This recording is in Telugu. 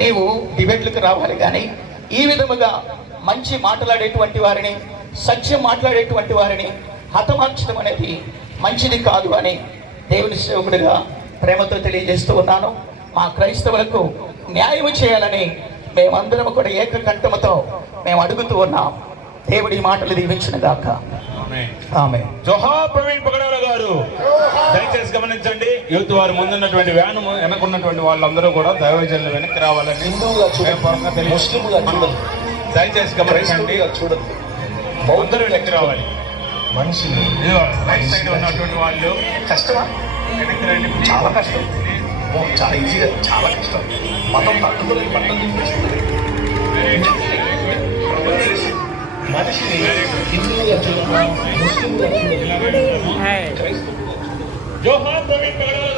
నీవు డిబేట్లకు రావాలి కానీ ఈ విధముగా మంచి మాట్లాడేటువంటి వారిని సత్యం మాట్లాడేటువంటి వారిని హతమార్చడం అనేది మంచిది కాదు అని దేవుని సేవకుడిగా ప్రేమతో తెలియజేస్తూ ఉన్నాను. మా క్రైస్తవులకు న్యాయం చేయాలని మేమందరం కూడా ఏకకంఠముతో మేము అడుగుతూ ఉన్నాం. దేవుడి మాటలు దీవించిన గాక ఆమె జోహా ప్రవీణ్ పగడాల గారు. దయచేసి గమనించండి. యూత్ వారు ముందున్నటువంటి వ్యాన్ వెనకున్నటువంటి వాళ్ళందరూ కూడా దైవజనులు వెనక్కి రావాలని దయచేసి గమనించండి. చూడండి. అందరూ వెనక్కి రావాలి. రైట్ సైడ్ ఉన్నటువంటి వాళ్ళు. కష్టమా? వెనక్కి రండి. చాలా కష్టం. చాలా ఈజీగా చాలా కష్టం. మతం తట్టుకోలేని చూపిస్తుంది. మనిషిని హిందువుగా చూడండి. ముస్లింగా జోహార్ ప్రవీణ్ పగడాల గారు